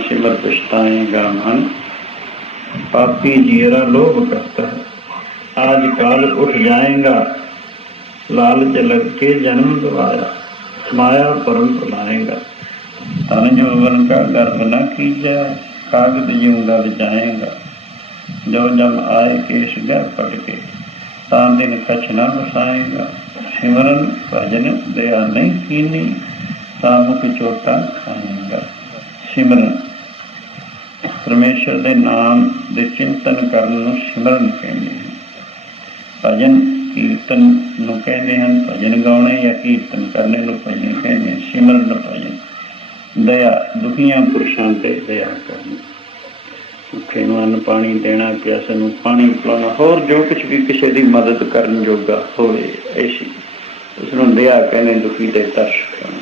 सिमत पछताएगा मन पापी जीरा लोभ करता है। आज काल उठ जाएगा। लाल लग के जन्म दवाया माया परम लाएगा। तन जोवन का गर्व न कीजा, कागज़ यूँ लग जाएगा। जो जम आए केश गह पटके तान दिन कछ न बसाएगा। सिमरन भजन दया नहीं कीनी तामुख चोटा खाएगा। सिमरन। ਪਰਮੇਸ਼ਰ ਦੇ ਨਾਮ ਦੇ ਚਿੰਤਨ ਕਰਨ ਨੂੰ ਸਿਮਰਨ ਕਹਿੰਦੇ ਹਨ। ਭਜਨ ਕੀਰਤਨ ਨੂੰ ਕਹਿੰਦੇ ਹਨ, ਭਜਨ ਗਾਉਣੇ ਜਾਂ ਕੀਰਤਨ ਕਰਨੇ ਨੂੰ ਭਜਨ ਕਹਿੰਦੇ ਹਨ। ਸਿਮਰਨ ਭਜਨ, ਦਇਆ, ਦੁਖੀਆਂ ਪੁਰਸ਼ਾਂ ਤੇ ਦਇਆ ਕਰਨੀ। ਭੁੱਖੇ ਨੂੰ ਅੰਨ ਪਾਣੀ ਦੇਣਾ, ਪਿਆਸੇ ਨੂੰ ਪਾਣੀ ਪਿਲਾਉਣਾ, ਹੋਰ ਜੋ ਕੁਝ ਵੀ ਕਿਸੇ ਦੀ ਮਦਦ ਕਰਨ ਜੋਗਾ ਹੋਵੇ ਐਸੀ ਉਸ ਨੂੰ ਦਇਆ ਕਹਿੰਦੇ, ਦੁਖੀ ਤੇ ਤਰਸ ਕਰਨਾ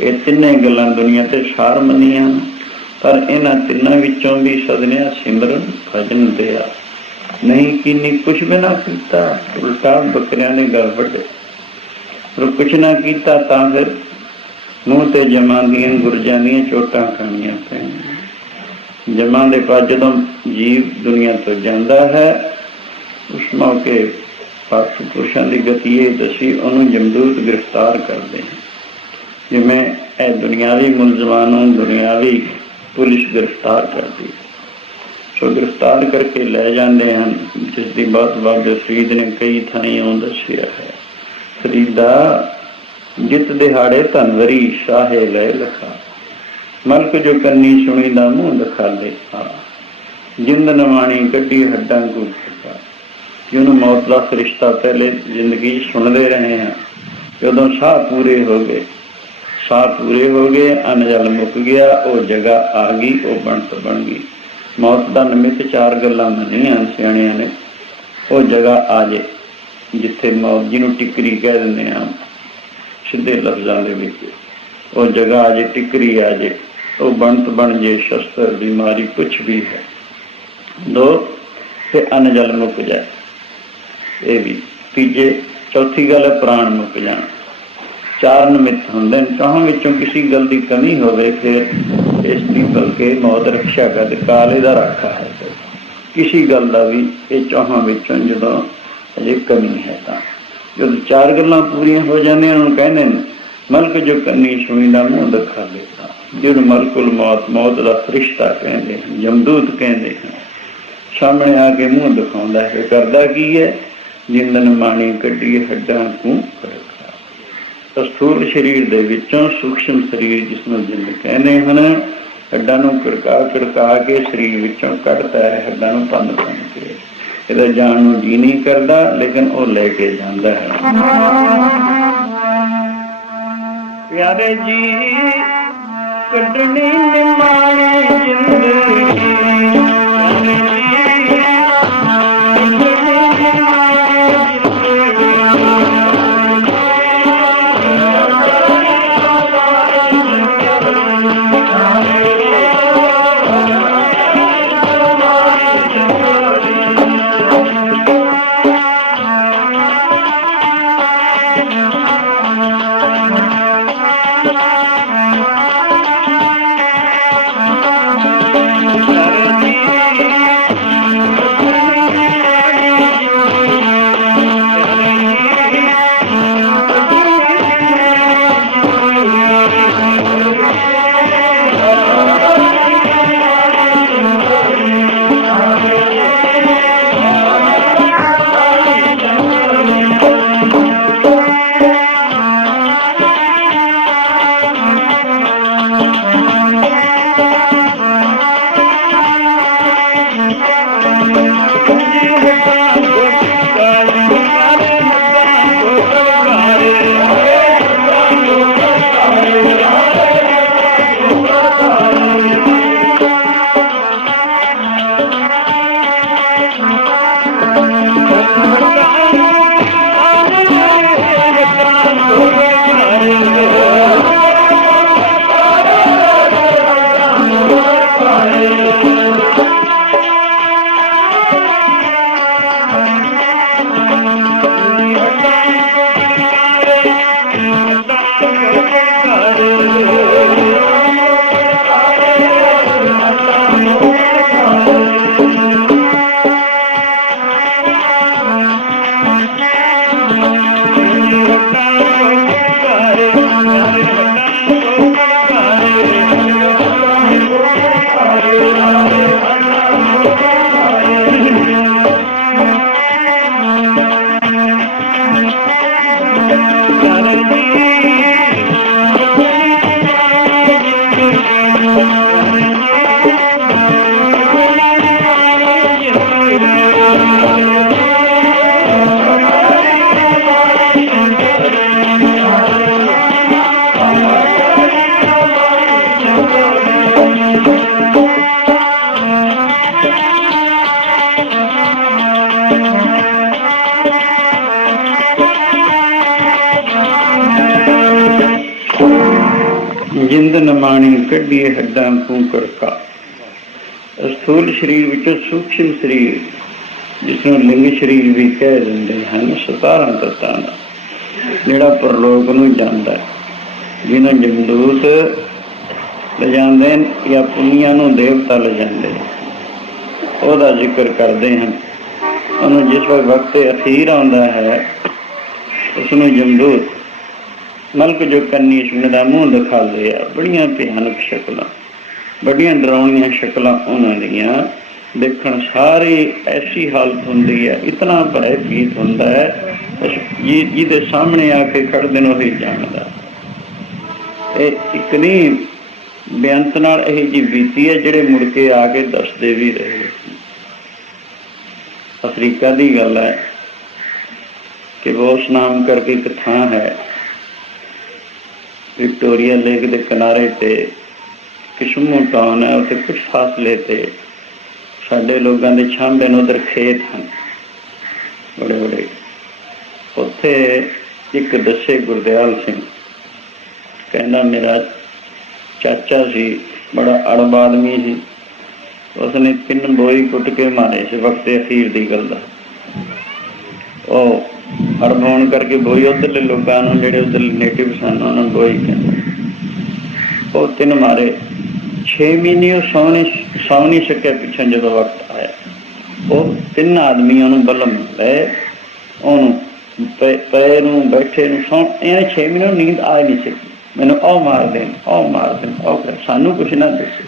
ਇਹ ਤਿੰਨੇ ਗੱਲਾਂ ਦੁਨੀਆ ਤੇ ਸਾਰ ਮੰਨੀਆਂ ਪਰ ਇਹਨਾਂ ਤਿੰਨਾਂ ਵਿੱਚੋਂ ਵੀ ਸਦਨਿਆ ਸਿਮਰਨ ਭਜਨ ਦਿਆ। ਨਹੀਂ ਕੀਨੀ ਕੁਛ ਵੀ ਨਾ ਕੀਤਾ, ਉਲਟਾ ਬੱਕਰਿਆਂ ਨੇ ਗਲ ਵੱਡੇ ਪਰ ਕੁਛ ਨਾ ਕੀਤਾ ਤਾਂ ਫਿਰ ਮੂੰਹ ਤੇ ਜਮਾਂ ਦੀਆਂ ਗੁਰਜਾਂ ਦੀਆਂ ਚੋਟਾਂ ਖਾਣੀਆਂ ਪੈਣੀਆਂ। ਜਮਾਂ ਦੇ ਬਾਅਦ ਜਦੋਂ ਜੀਵ ਦੁਨੀਆ ਤੋਂ ਜਾਂਦਾ ਹੈ, ਉਸ ਮੌਕੇ ਪਾਪ ਪੁਰਸ਼ਾਂ ਦੀ ਗਤੀ ਇਹ ਦਸੀ, ਉਹਨੂੰ ਜਮਦੂਤ ਗ੍ਰਿਫਤਾਰ ਕਰਦੇ ਜਿਵੇਂ ਇਹ ਦੁਨਿਆਵੀ ਮੁਲਜ਼ਮਾਂ ਨੂੰ ਦੁਨਿਆਵੀ ਪੁਲਿਸ ਗ੍ਰਿਫਤਾਰ ਕਰਦੀ ਸੋ ਗ੍ਰਿਫਤਾਰ ਕਰਕੇ ਲੈ ਜਾਂਦੇ ਹਨ। ਜਿਸ ਦੀ ਬਾਤ ਬਾਬੇ ਫਰੀਦ ਨੇ ਕਈ ਥਾਈਂ ਦੱਸਿਆ ਹੈ। ਫਰੀਦਾ ਜਿਤ ਦਿਹਾੜੇ ਧਨਵਰੀ ਸ਼ਾਹੇ ਲੈ ਲਖਾ। ਮਲਕ ਜੋ ਕੰਨੀ ਸੁਣੀ ਦਾ ਮੂੰਹ ਦਿਖਾਲੇ ਆ ਜਿੰਦ ਨਵਾਣੀ ਕੱਢੀ ਹੱਡਾਂ ਕੋ ਫਟਾ ਜਿਹਨੂੰ ਮੌਤ ਦਾ ਫਰਿਸ਼ਤਾ ਪਹਿਲੇ ਜ਼ਿੰਦਗੀ 'ਚ ਸੁਣਦੇ ਰਹੇ ਹਾਂ। ਜਦੋਂ ਸਾਹ ਪੂਰੇ ਹੋ ਗਏ ਸਾਹ ਪੂਰੇ ਹੋ ਗਏ, ਅਨ ਜਲ ਮੁੱਕ ਗਿਆ, ਉਹ ਜਗ੍ਹਾ ਆ ਗਈ, ਉਹ ਬਣਤ ਬਣ ਗਈ। ਮੌਤ ਦਾ ਨਿਮਿਤ ਚਾਰ ਗੱਲਾਂ ਮੰਨੀਆਂ ਸਿਆਣਿਆਂ ਨੇ। ਉਹ ਜਗ੍ਹਾ ਆ ਜੇ, ਜਿੱਥੇ ਮੌਤ ਜਿਹਨੂੰ ਟਿਕਰੀ ਕਹਿ ਦਿੰਦੇ ਆ ਸਿੱਧੇ ਲਫ਼ਜ਼ਾਂ ਦੇ ਵਿੱਚ। ਉਹ ਜਗ੍ਹਾ ਆ ਜੇ, ਟਿਕਰੀ ਆ ਜੇ, ਉਹ ਬਣਤ ਬਣ ਜੇ, ਸ਼ਸਤਰ ਬਿਮਾਰੀ ਕੁਝ ਵੀ ਹੈ। ਦੋ, ਤੇ ਅਨ ਜਲ ਮੁੱਕ ਜਾਏ। ਇਹ ਵੀ, ਤੀਜੇ, ਚੌਥੀ ਗੱਲ ਹੈ ਪ੍ਰਾਣ ਮੁੱਕ ਜਾਣ। ਚਾਰ ਨਿਮਿਤ ਹੁੰਦੇ ਨੇ। ਚਾਹਾਂ ਵਿੱਚੋਂ ਕਿਸੇ ਗੱਲ ਦੀ ਕਮੀ ਹੋਵੇ, ਫਿਰ ਇਸ ਦੀ ਬਲਕਿ ਮੌਤ ਰੱਖਿਆ ਕਰ ਕਾਲੇ ਦਾ ਰਾਖਾ ਹੈ। ਕਿਸੇ ਗੱਲ ਦਾ ਵੀ ਇਹ ਚਾਹਾਂ ਵਿੱਚੋਂ ਜਦੋਂ ਅਜੇ ਕਮੀ ਹੈ ਤਾਂ। ਜਦੋਂ ਚਾਰ ਗੱਲਾਂ ਪੂਰੀਆਂ ਹੋ ਜਾਂਦੀਆਂ, ਉਹਨੂੰ ਕਹਿੰਦੇ ਨੇ, ਮਲਕ ਜੋ ਕੰਨੀ ਸੁਣੀ ਦਾ ਮੂੰਹ ਦਿਖਾ ਲੈਤਾ ਜਿਹਨੂੰ ਮਲਕੁਲ ਮੌਤ ਮੌਤ ਦਾ ਫਰਿਸ਼ਤਾ ਕਹਿੰਦੇ ਹਨ ਜਮਦੂਤ ਕਹਿੰਦੇ ਹਨ ਸਾਹਮਣੇ ਆ ਕੇ ਮੂੰਹ ਦਿਖਾਉਂਦਾ ਹੈ ਕਰਦਾ ਕੀ ਹੈ? ਜਿੰਦਨ ਮਾਣੀ ਕੱਢੀ ਹੱਡਾਂ ਨੂੰ ਕਰਦਾ ਤਾਂ ਸਥੂਲ ਸਰੀਰ ਦੇ ਵਿੱਚੋਂ ਸੂਖਸ਼ਮ ਸਰੀਰ ਜਿਸ ਨੂੰ ਜਿੰਦ ਕਹਿੰਦੇ ਹਨ, ਹੱਡਾਂ ਨੂੰ ਕਿੜਕਾ ਕਿੜਕਾ ਕੇ ਸਰੀਰ ਵਿੱਚੋਂ ਕੱਢਦਾ ਹੈ, ਹੱਡਾਂ ਨੂੰ ਭੰਨ ਭੰਨ ਕੇ। ਇਹਦਾ ਜਾਣ ਨੂੰ ਜੀ ਨਹੀਂ ਕਰਦਾ, ਲੇਕਿਨ ਉਹ ਲੈ ਕੇ ਜਾਂਦਾ ਹੈ। ਪਿਆਰੇ ਜੀ, ਕੱਢਣੀ ਨਿਮਾਣੇ ਜਿੰਦਗੀ ਨਮਾਣੀ ਕੱਢੀਏ ਹੱਡਾਂ ਤੋਂ ਕਾ ਸਥੂਲ ਸਰੀਰ ਵਿੱਚੋਂ ਸੂਖਸ਼ਮ ਸਰੀਰ ਜਿਸ ਨੂੰ ਲਿੰਗ ਸਰੀਰ ਵੀ ਕਹਿ ਦਿੰਦੇ ਹਨ 17 ਤੱਤਾਂ ਦਾ, ਜਿਹੜਾ ਪਰਲੋਕ ਨੂੰ ਜਾਂਦਾ ਹੈ। ਜਿਹਨੂੰ ਜਮਦੂਤ ਲੈ ਜਾਂਦੇ ਨੇ ਜਾਂ ਪੁੰਨੀਆਂ ਨੂੰ ਦੇਵਤਾ ਲੈ ਉਹਦਾ ਜ਼ਿਕਰ ਕਰਦੇ ਹਨ। ਉਹਨੂੰ ਜਿਸ ਵਕਤ ਅਖੀਰ ਆਉਂਦਾ ਹੈ ਉਸ ਨੂੰ ਜਮਦੂਤ ਮਲਕ ਜੋ ਕੰਨੀ ਸੁਣ ਦਾ ਮੂੰਹ ਦਿਖਾਉਂਦੇ ਆ। ਬੜੀਆਂ ਭਿਆਨਕ ਸ਼ਕਲਾਂ, ਬੜੀਆਂ ਡਰਾਉਣੀਆਂ ਸ਼ਕਲਾਂ ਉਹਨਾਂ ਦੀਆਂ। ਦੇਖਣ ਸਾਰੇ ਐਸੀ ਹਾਲਤ ਹੁੰਦੀ ਹੈ ਇਤਨਾ ਭੈ ਹੁੰਦਾ ਹੈ ਜੀ, ਜਿਹਦੇ ਸਾਹਮਣੇ ਆ ਕੇ ਖੜਦੇ ਨੂੰ ਹੀ ਜਾਣਦਾ। ਇਹ ਇੱਕ ਨਹੀਂ ਬੇਅੰਤ ਨਾਲ ਇਹ ਜੀ ਬੀਤੀ ਹੈ, ਜਿਹੜੇ ਮੁੜ ਕੇ ਆ ਕੇ ਦੱਸਦੇ ਵੀ ਰਹੇ। ਅਫਰੀਕਾ ਦੀ ਗੱਲ ਹੈ ਕਿ ਬੋਸ ਨਾਮ ਕਰਕੇ ਇੱਕ ਥਾਂ ਹੈ। ਵਿਕਟੋਰੀਆ ਲੇਕ ਦੇ ਕਿਨਾਰੇ ਤੇ ਕਿਸ਼ਮੂ ਟਾਊਨ ਹੈ, ਉੱਥੇ ਕੁਝ ਫਾਸਲੇ ਤੇ ਸਾਡੇ ਲੋਕਾਂ ਦੇ ਛਾਂਬੇ ਨੂੰ ਉਧਰ ਖੇਤ ਹਨ। ਬੜੇ ਬੜੇ। ਉੱਥੇ ਇੱਕ ਦੱਸੇ ਗੁਰਦਿਆਲ ਸਿੰਘ, ਕਹਿੰਦਾ ਮੇਰਾ ਚਾਚਾ ਸੀ, ਬੜਾ ਅੜਬ ਆਦਮੀ ਸੀ। ਉਸਨੇ ਤਿੰਨ ਬੋਈ ਕੁੱਟ ਕੇ ਮਾਰੇ ਸੀ, ਵਕਤ ਅਖੀਰ ਦੀ ਗੱਲ ਦਾ। ਉਹ ਅੜਬ ਹੋਣ ਕਰਕੇ ਬੋਈ ਉਧਰਲੇ ਲੋਕਾਂ ਨੂੰ, ਜਿਹੜੇ ਉਧਰਲੇ ਨੇਟਿਵ ਸਨ, ਉਹਨਾਂ ਨੂੰ ਬੋਈ ਕਹਿੰਦੇ ਉਹ ਤਿੰਨ ਮਾਰੇ। 6 ਮਹੀਨੇ ਉਹ ਸੌ ਨਹੀਂ ਸੌ ਨਹੀਂ ਸਕਿਆ ਪਿੱਛੇ ਜਦੋਂ ਵਕਤ ਆਇਆ। ਉਹ ਤਿੰਨ ਆਦਮੀਆਂ ਨੂੰ ਬਲਮ ਲੈ ਉਹਨੂੰ ਪੈ- ਨੂੰ, ਬੈਠੇ ਨੂੰ ਸੌ। ਇਹ 6 ਮਹੀਨੇ ਨੀਂਦ ਆ ਹੀ ਨਹੀਂ ਸਕੀ। ਮੈਨੂੰ ਉਹ ਮਾਰ ਦੇਣ ਉਹ ਮਾਰ ਦੇਣ ਉਹ ਸਾਨੂੰ ਕੁਛ ਨਾ ਦੱਸੇ।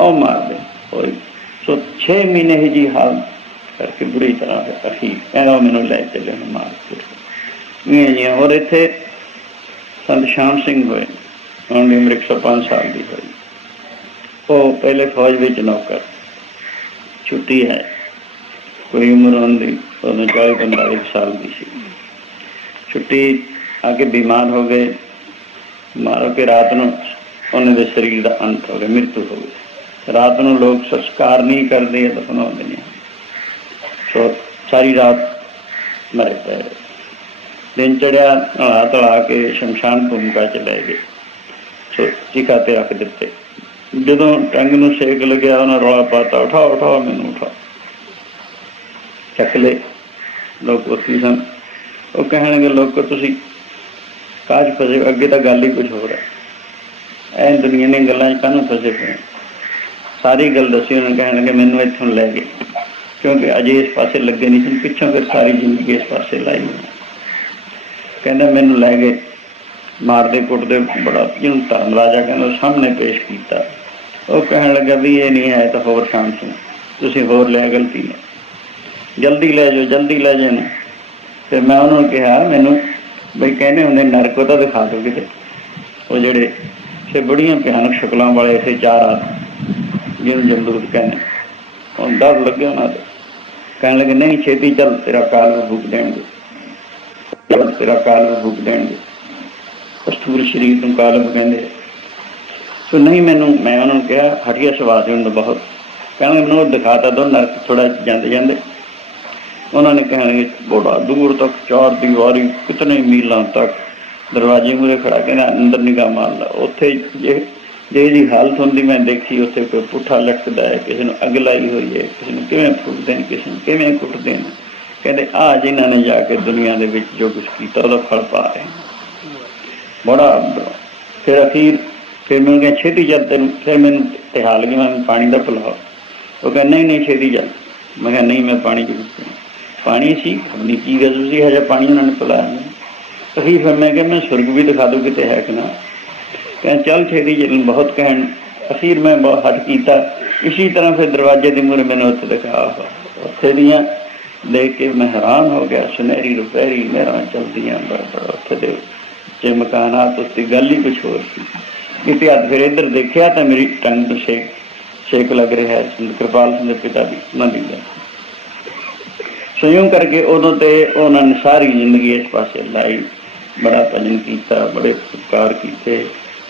ਉਹ ਮਾਰ ਦੇਣ। ਕੋਈ। ਸੋ 6 ਮਹੀਨੇ ਹੀ ਜੀ ਹਾਲ ਕਰਕੇ ਬੁਰੀ ਤਰ੍ਹਾਂ ਅਖੀ ਕਹਿੰਦਾ ਉਹ ਮੈਨੂੰ ਲੈ ਕੇ ਉਹਨੂੰ ਮਾਰ ਕੇ। ਇਹ ਜੀ ਹੋਰ ਇੱਥੇ ਸੰਤ ਸ਼ਾਮ ਸਿੰਘ ਹੋਏ, ਉਹਨਾਂ ਦੀ ਉਮਰ 105 ਸਾਲ ਦੀ ਹੋਈ। ਉਹ ਪਹਿਲੇ ਫੌਜ ਵਿੱਚ ਨੌਕਰ। ਛੁੱਟੀ ਹੈ। ਕੋਈ ਉਮਰ ਹੁੰਦੀ ਉਹਨੂੰ 40 45 ਸਾਲ ਦੀ ਸੀ। ਛੁੱਟੀ ਆ ਕੇ ਬਿਮਾਰ ਹੋ ਗਏ। ਮਾਰੋ ਕੇ ਰਾਤ ਨੂੰ ਉਹਨਾਂ ਦੇ ਸਰੀਰ ਦਾ ਅੰਤ ਹੋ ਗਿਆ, ਮ੍ਰਿਤੂ ਹੋ ਗਈ ਰਾਤ ਨੂੰ ਲੋਕ ਸੰਸਕਾਰ ਨਹੀਂ ਕਰਦੇ ਦਫਨਾਉਂਦੇ ਨਹੀਂ ਸਾਰੀ ਰਾਤ ਮਰੇ ਪਏ ਦਿਨ ਚੜਿਆ ਨਹਾ ਤਲਾ ਕੇ ਸ਼ਮਸ਼ਾਨ ਭੂਮਿਕਾ ਚ ਲੈ ਗਏ। ਸੋ ਚੀਕਾ ਤੇ ਰੱਖ ਦਿੱਤੇ। ਜਦੋਂ ਟੰਗ ਨੂੰ ਸੇਕ ਲੱਗਿਆ, ਉਹਨਾਂ ਰੌਲਾ ਪਾਤਾ, ਉਠਾਓ ਉਠਾਓ, ਮੈਨੂੰ ਉਠਾ ਚੱਕ ਲੈ ਲੋਕ ਉੱਥੇ ਸਨ। ਉਹ ਕਹਿਣਗੇ, ਲੋਕ, ਤੁਸੀਂ ਕਾਜ ਫਸੇ ਅੱਗੇ ਤਾਂ ਗੱਲ ਹੀ ਕੁਝ ਹੋਰ ਹੈ। ਐ ਦੁਨੀਆ ਨੇ ਗੱਲਾਂ 'ਚ ਕਾਹਨੂੰ ਫਸੇ ਪਏ ਸਾਰੀ ਗੱਲ ਦੱਸੀ, ਉਹਨਾਂ ਨੇ ਕਹਿਣਗੇ, ਮੈਨੂੰ ਇੱਥੋਂ ਲੈ ਗਏ। ਕਿਉਂਕਿ ਅਜੇ ਇਸ ਪਾਸੇ ਲੱਗੇ ਨਹੀਂ ਸੀ, ਪਿੱਛੋਂ ਫਿਰ ਸਾਰੀ ਜ਼ਿੰਦਗੀ ਇਸ ਪਾਸੇ ਲਾਈ ਕਹਿੰਦਾ, ਮੈਨੂੰ ਲੈ ਗਏ। ਮਾਰਦੇ ਕੁੱਟਦੇ ਬੜਾ ਜਿਹਨੂੰ ਧਰਮ ਰਾਜਾ ਕਹਿੰਦਾ ਸਾਹਮਣੇ ਪੇਸ਼ ਕੀਤਾ। ਉਹ ਕਹਿਣ ਲੱਗਾ, ਵੀ ਇਹ ਨਹੀਂ ਹੈ ਤਾਂ ਹੋਰ ਸ਼ਾਮ ਸਿੰਘ ਤੁਸੀਂ ਹੋਰ ਲੈ ਗਲਤੀ ਹੈ। ਜਲਦੀ ਲੈ ਜਾਓ, ਜਲਦੀ ਲੈ ਜਾਣਾ ਫਿਰ ਮੈਂ ਉਹਨਾਂ ਨੂੰ ਕਿਹਾ, ਮੈਨੂੰ ਬਈ ਕਹਿੰਦੇ ਹੁੰਦੇ, ਨਰਕ ਤਾਂ ਦਿਖਾ ਦਿਓ ਕਿਤੇ। ਉਹ ਜਿਹੜੇ ਸੇ ਬੜੀਆਂ ਭਿਆਨਕ ਸ਼ਕਲਾਂ ਵਾਲੇ ਸੇ ਚਾਰ ਆ ਜਿਹਨੂੰ ਜਮਦੂਤ ਕਹਿੰਦੇ ਉਹ ਡਰ ਲੱਗਿਆ ਉਹਨਾਂ ਦੇ ਕਹਿਣ ਲੱਗੇ, ਨਹੀਂ, ਛੇਤੀ ਚੱਲ, ਤੇਰਾ ਕਾਲ ਨੂੰ ਫੂਕ ਦੇਣਗੇ। ਚੱਲ, ਤੇਰਾ ਕਾਲ ਨੂੰ ਫੂਕ ਦੇਣਗੇ। ਅਸਤੂਰ ਸ਼ਰੀਰ ਨੂੰ ਕਾਲਬ ਕਹਿੰਦੇ ਸੋ ਨਹੀਂ, ਮੈਨੂੰ, ਮੈਂ ਉਹਨਾਂ ਨੂੰ ਕਿਹਾ ਹਟੀਆ ਸਵਾਸ ਸੀ ਉਹਨਾਂ ਦਾ ਬਹੁਤ ਕਹਿੰਦੇ ਮੈਨੂੰ ਉਹ ਦਿਖਾਤਾ ਦੋ, ਨਰਕ ਥੋੜਾ ਜਾਂਦੇ ਜਾਂਦੇ। ਉਹਨਾਂ ਨੇ ਕਹਿਣਗੇ ਬੋੜਾ ਦੂਰ ਤੱਕ, ਚਾਰ ਦੀਵਾਰੀ, ਕਿਤਨੇ ਮੀਲਾਂ ਤੱਕ? ਦਰਵਾਜ਼ੇ ਮੂਰੇ ਖੜਾ ਕਹਿੰਦਾ, ਅੰਦਰ ਨਿਗਾਹ ਮਾਰ ਲਾ, ਉੱਥੇ ਜੇ ਜੇ ਦੀ ਹਾਲਤ ਹੁੰਦੀ ਮੈਂ ਦੇਖੀ, ਉੱਥੇ ਕੋਈ ਪੁੱਠਾ ਲਟਕਦਾ ਹੈ, ਕਿਸੇ ਨੂੰ ਅੱਗ ਲਾਈ ਹੋਈ ਹੈ, ਕਿਸੇ ਨੂੰ ਕਿਵੇਂ ਫੁੱਟਦੇ ਨੇ, ਕਿਸੇ ਨੂੰ ਕਿਵੇਂ ਕੁੱਟਦੇ ਨੇ। ਕਹਿੰਦੇ, ਆ ਜਿਨ੍ਹਾਂ ਨੇ ਜਾ ਕੇ ਦੁਨੀਆ ਦੇ ਵਿੱਚ ਜੋ ਕੁਝ ਕੀਤਾ, ਉਹਦਾ ਫਲ ਪਾ ਰਹੇ ਬੜਾ ਫਿਰ ਅਖੀਰ ਫਿਰ ਮੈਨੂੰ ਕਿਹਾ, ਛੇਤੀ ਚੱਲ ਤੈਨੂੰ। ਫਿਰ ਮੈਨੂੰ ਤੇ ਹਾਲ ਗਿਆ ਮੈਂ ਪਾਣੀ ਦਾ ਪਿਲਾਓ ਉਹ ਕਹਿੰਦਾ, ਨਹੀਂ ਨਹੀਂ, ਛੇਤੀ ਚੱਲ। ਮੈਂ ਕਿਹਾ, ਨਹੀਂ, ਮੈਂ ਪਾਣੀ ਕਿਉਂ ਪੀਣਾ ਪਾਣੀ ਸੀ, ਆਪਣੀ ਕੀ ਗੱਲ ਸੀ ਹਜੇ ਪਾਣੀ ਉਹਨਾਂ ਨੇ ਪਿਲਾਇਆ। ਨਹੀਂ ਅਖੀਰ ਫਿਰ ਮੈਂ ਕਿਹਾ, ਮੈਂ ਸੁਰਗ ਵੀ ਦਿਖਾ ਦੂੰ ਕਿਤੇ ਹੈ ਕਿ ਨਾ? ਕਹਿੰਦਾ ਚੱਲ ਛੇਤੀ ਚੱਲ ਬਹੁਤ ਕਹਿਣ ਅਖੀਰ ਮੈਂ ਬਹੁਤ ਹੱਟ ਕੀਤਾ। ਇਸੇ ਤਰ੍ਹਾਂ ਫਿਰ ਦਰਵਾਜ਼ੇ ਦੇ ਮੂਹਰੇ ਮੈਨੂੰ ਉੱਥੇ ਦਿਖਾ ਉੱਥੇ ਦੀਆਂ ਦੇਖ ਕੇ ਮੈਂ ਹੈਰਾਨ ਹੋ ਗਿਆ, ਸੁਨਹਿਰੀ ਰੁਪਹਿਰੀ ਮੇਰਾ ਚਲਦੀਆਂ, ਬੜਾ ਬੜਾ ਉੱਥੇ ਦੇ ਜੇ ਮਕਾਨਾਤ ਉੱਤੇ ਗੱਲ ਹੀ ਕੁਝ ਹੋਰ ਸੀ। ਇਤਿਹਾਸ ਫਿਰ ਇੱਧਰ ਦੇਖਿਆ ਤਾਂ ਮੇਰੀ ਟੰਗ ਤੋਂ ਛੇਕ ਛੇਕ ਲੱਗ ਰਿਹਾ ਹੈ ਸੰਤ ਕਿਰਪਾਲ ਸਿੰਘ ਦੇ ਪਿਤਾ ਦੀ, ਉਹਨਾਂ ਦੀ ਗੱਲ। ਕਰਕੇ ਉਦੋਂ ਤੇ ਉਹਨਾਂ ਨੇ ਸਾਰੀ ਜ਼ਿੰਦਗੀ ਇਸ ਪਾਸੇ ਲਾਈ, ਬੜਾ ਭਜਨ ਕੀਤਾ, ਬੜੇ ਸਤਿਕਾਰ ਕੀਤੇ।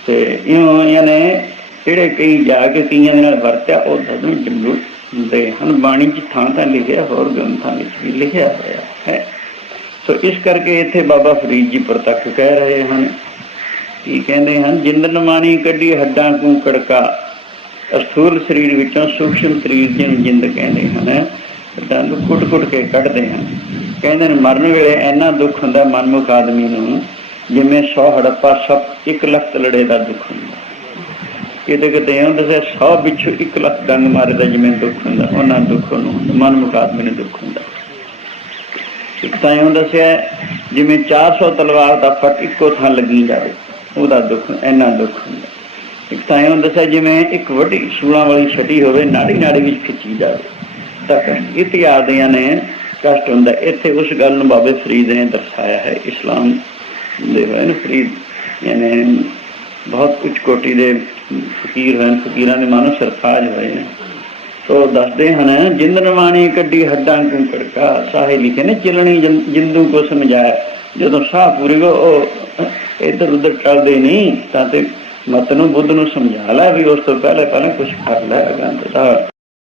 ਤੇ ਇਉਂ ਨੇ ਜਿਹੜੇ ਕਈ ਜਾ ਕੇ ਕਈਆਂ ਦੇ ਨਾਲ ਵਰਤਿਆ, ਉਹ ਦਦੋਂ ਜੰਗੂ ਹੁੰਦੇ ਹਨ। ਬਾਣੀ 'ਚ ਥਾਂ ਥਾਂ ਲਿਖਿਆ, ਹੋਰ ਗ੍ਰੰਥਾਂ ਵਿੱਚ ਵੀ ਲਿਖਿਆ ਹੋਇਆ ਹੈ। ਸੋ ਇਸ ਕਰਕੇ ਇੱਥੇ ਬਾਬਾ ਫਰੀਦ ਜੀ ਪ੍ਰਤੱਖ ਕਹਿ ਰਹੇ ਹਨ ਕੀ ਕਹਿੰਦੇ ਹਨ, ਜਿੰਦਨ ਮਾਣੀ ਕੱਢੀ ਹੱਡਾਂ ਕੂ ਕੜਕਾ, ਅਸਥੂਲ ਸਰੀਰ ਵਿੱਚੋਂ ਸੂਖਸ਼ਮ ਸਰੀਰ ਜਿਹਨੂੰ ਜਿੰਦ ਕਹਿੰਦੇ ਹਨ ਹੱਡਾਂ ਨੂੰ ਕੁੱਟ-ਕੁੱਟ ਕੇ ਕੱਢਦੇ ਹਨ। ਕਹਿੰਦੇ ਨੇ, ਮਰਨ ਵੇਲੇ ਇੰਨਾ ਦੁੱਖ ਹੁੰਦਾ ਮਨਮੁਖ ਆਦਮੀ ਨੂੰ ਜਿਵੇਂ 100 ਹੜੱਪਾ ਸਭ ਇੱਕ ਲੱਖ ਲੜੇ ਦਾ ਦੁੱਖ ਹੁੰਦਾ। ਕਿਤੇ ਕਿਤੇ ਇਹ ਦੱਸਿਆ 100 ਵਿੱਚੋਂ ਇੱਕ ਲੱਖ ਡੰਗ ਮਾਰੇ ਦਾ ਜਿਵੇਂ ਦੁੱਖ ਹੁੰਦਾ, ਉਹਨਾਂ ਦੁੱਖ ਨੂੰ ਮਨਮੁਖ ਆਦਮੀ ਨੂੰ ਦੁੱਖ ਹੁੰਦਾ। ਇੱਕ ਤਾਂ ਇਹ ਦੱਸਿਆ ਜਿਵੇਂ 400 ਤਲਵਾਰ ਦਾ ਫਟ ਇੱਕੋ ਥਾਂ ਲੱਗੀ ਜਾਵੇ, ਉਹਦਾ ਦੁੱਖ, ਇੰਨਾ ਦੁੱਖ ਹੁੰਦਾ। ਇੱਕ ਤਾਂ ਇਹ ਦੱਸਿਆ ਜਿਵੇਂ ਇੱਕ ਵੱਡੀ ਸੂਲਾਂ ਵਾਲੀ ਛਟੀ ਹੋਵੇ, ਨਾੜੀ ਨਾੜੀ ਵਿੱਚ ਖਿੱਚੀ ਜਾਵੇ। ਤਾਂ ਕਸ਼ਟ ਇਤਿਹਾਦੀਆਂ ਨੇ, ਕਸ਼ਟ ਹੁੰਦਾ, ਇੱਥੇ ਉਸ ਗੱਲ ਨੂੰ ਬਾਬੇ ਫਰੀਦ ਨੇ ਦਰਸਾਇਆ ਹੈ, ਇਸਲਾਮ ਦੇ ਹੋਏ ਨੇ, ਫਰੀਦ, ਯਾਨੀ ਬਹੁਤ ਉੱਚ ਕੋਟੀ ਦੇ ਫਕੀਰ ਹਨ ਫਕੀਰਾਂ ਦੇ ਮਾਨੋ ਸਰਤਾਜ ਹੋਏ ਨੇ। ਸੋ ਦੱਸਦੇ ਹਨ ਜਿੰਦਨ ਮਾਣੀ ਕੱਢੀ ਹੱਡਾਂ ਕੋ ਕੜਕਾ, ਸਾਹੇ ਲਿਖੇ ਨੇ, ਚਲਣੀ ਜਿੰਦੂ ਕੋ ਸਮਝਾਇਆ। ਜਦੋਂ ਸਾਹ ਪੂਰੀ ਉਹ ਇੱਧਰ ਉੱਧਰ ਟਲਦੇ ਨਹੀਂ, ਤਾਂ ਤੇ ਮਤ ਨੂੰ ਬੁੱਧ ਨੂੰ ਸਮਝਾ ਲੈ ਵੀ ਉਸ ਤੋਂ ਪਹਿਲੇ ਪਹਿਲਾਂ ਕੁਝ ਕਰ ਲੈ ਅਗਾਂਹ ਤੇ